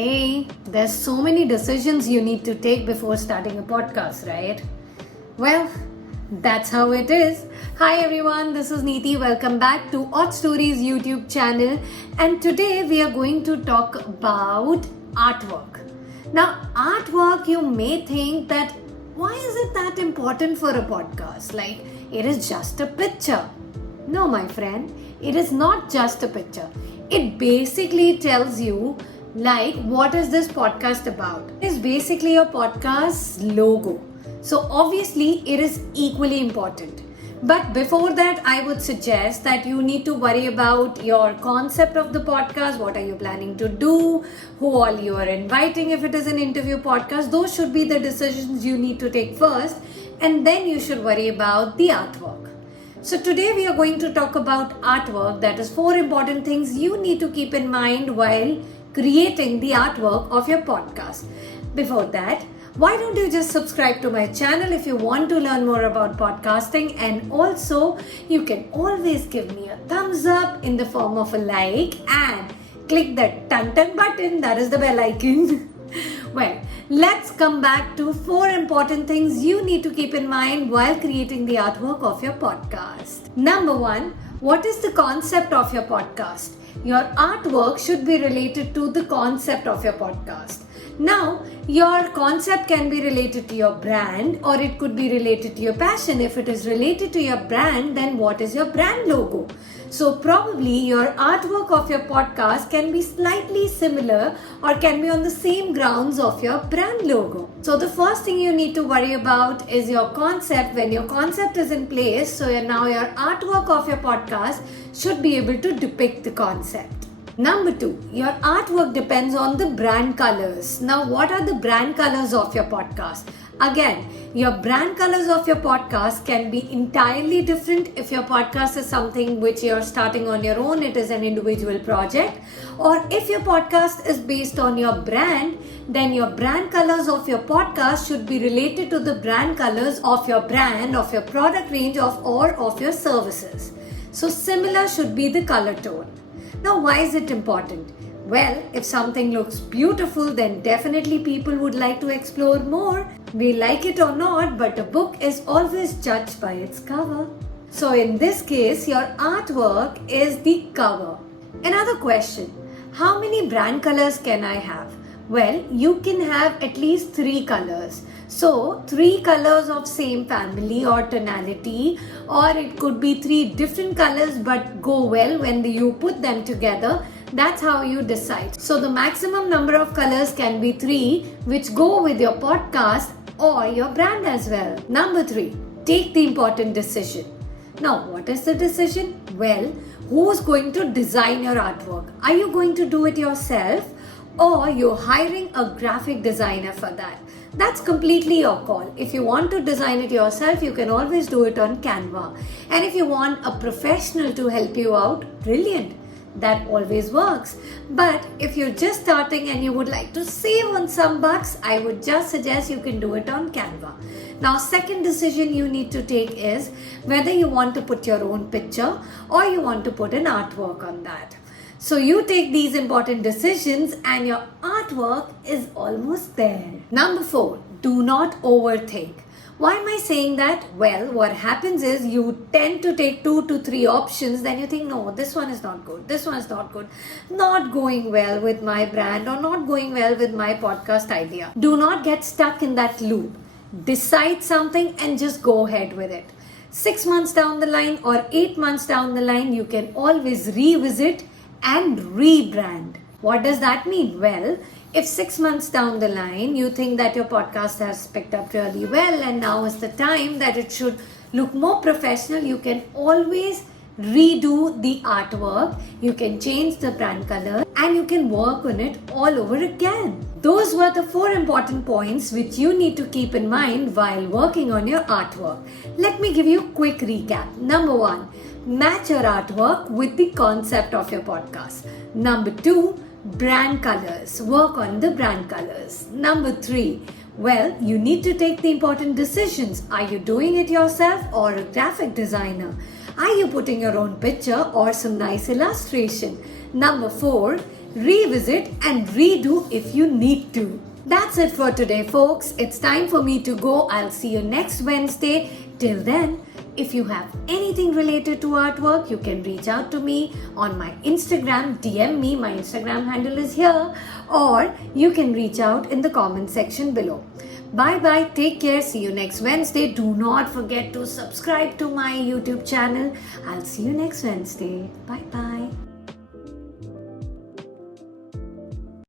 Hey, there's so many decisions you need to take before starting a podcast, right? Well, that's how it is. Hi everyone, this is Neeti. Welcome back to Odd Stories YouTube channel. And today we are going to talk about artwork. Now, artwork, you may think that why is it that important for a podcast? Like, it is just a picture. No, my friend, it is not just a picture. It basically tells you what is this podcast about? It's basically a podcast logo. So obviously it is equally important. But before that, I would suggest that you need to worry about your concept of the podcast. What are you planning to do? Who all you are inviting if it is an interview podcast? Those should be the decisions you need to take first. And then you should worry about the artwork. So today we are going to talk about artwork. That is 4 important things you need to keep in mind while creating the artwork of your podcast. Before that, why don't you just subscribe to my channel if you want to learn more about podcasting, and also you can always give me a thumbs up in the form of a like and click that dun button, that is the bell icon. Well, let's come back to 4 important things you need to keep in mind while creating the artwork of your podcast. Number 1, what is the concept of your podcast? Your artwork should be related to the concept of your podcast. Now, your concept can be related to your brand, or it could be related to your passion. If it is related to your brand, then what is your brand logo? So probably your artwork of your podcast can be slightly similar or can be on the same grounds of your brand logo. So the first thing you need to worry about is your concept. When your concept is in place, so now your artwork of your podcast should be able to depict the concept. Number 2, your artwork depends on the brand colors. Now, what are the brand colors of your podcast? Again, your brand colors of your podcast can be entirely different if your podcast is something which you're starting on your own, it is an individual project. Or if your podcast is based on your brand, then your brand colors of your podcast should be related to the brand colors of your brand, of your product range, or of your services. So similar should be the color tone. Now, why is it important? Well, if something looks beautiful, then definitely people would like to explore more. We like it or not, but a book is always judged by its cover. So in this case, your artwork is the cover. Another question, how many brand colors can I have? Well, you can have at least 3 colors. So 3 colors of same family or tonality, or it could be 3 different colors but go well when you put them together. That's how you decide. So the maximum number of colors can be 3, which go with your podcast or your brand as well. Number 3, take the important decision. Now, what is the decision? Well, who's going to design your artwork? Are you going to do it yourself, or you're hiring a graphic designer for that? That's completely your call. If you want to design it yourself, you can always do it on Canva. And if you want a professional to help you out, brilliant. That always works. But if you're just starting and you would like to save on some bucks, I would just suggest you can do it on Canva. Now, second decision you need to take is whether you want to put your own picture or you want to put an artwork on that. So you take these important decisions and your artwork is almost there. Number 4, do not overthink. Why am I saying that? Well, what happens is you tend to take 2 to 3 options, then you think, no, this one is not good, this one is not good, not going well with my brand or not going well with my podcast idea. Do not get stuck in that loop. Decide something and just go ahead with it. 6 months down the line or 8 months down the line, you can always revisit and rebrand. What does that mean? Well, if 6 months down the line you think that your podcast has picked up really well and now is the time that it should look more professional, you can always redo the artwork, you can change the brand color, and you can work on it all over again. Those were the 4 important points which you need to keep in mind while working on your artwork. Let me give you a quick recap. Number 1, match your artwork with the concept of your podcast. Number 2, brand colors. Work on the brand colors. Number 3, well, you need to take the important decisions. Are you doing it yourself or a graphic designer? Are you putting your own picture or some nice illustration? Number 4, revisit, and redo if you need to. That's it for today, folks. It's time for me to go. I'll see you next Wednesday. Till then, if you have anything related to artwork, you can reach out to me on my Instagram, DM me, my Instagram handle is here, or you can reach out in the comment section below. Bye bye, take care, see you next Wednesday. Do not forget to subscribe to my YouTube channel. I'll see you next Wednesday. Bye bye.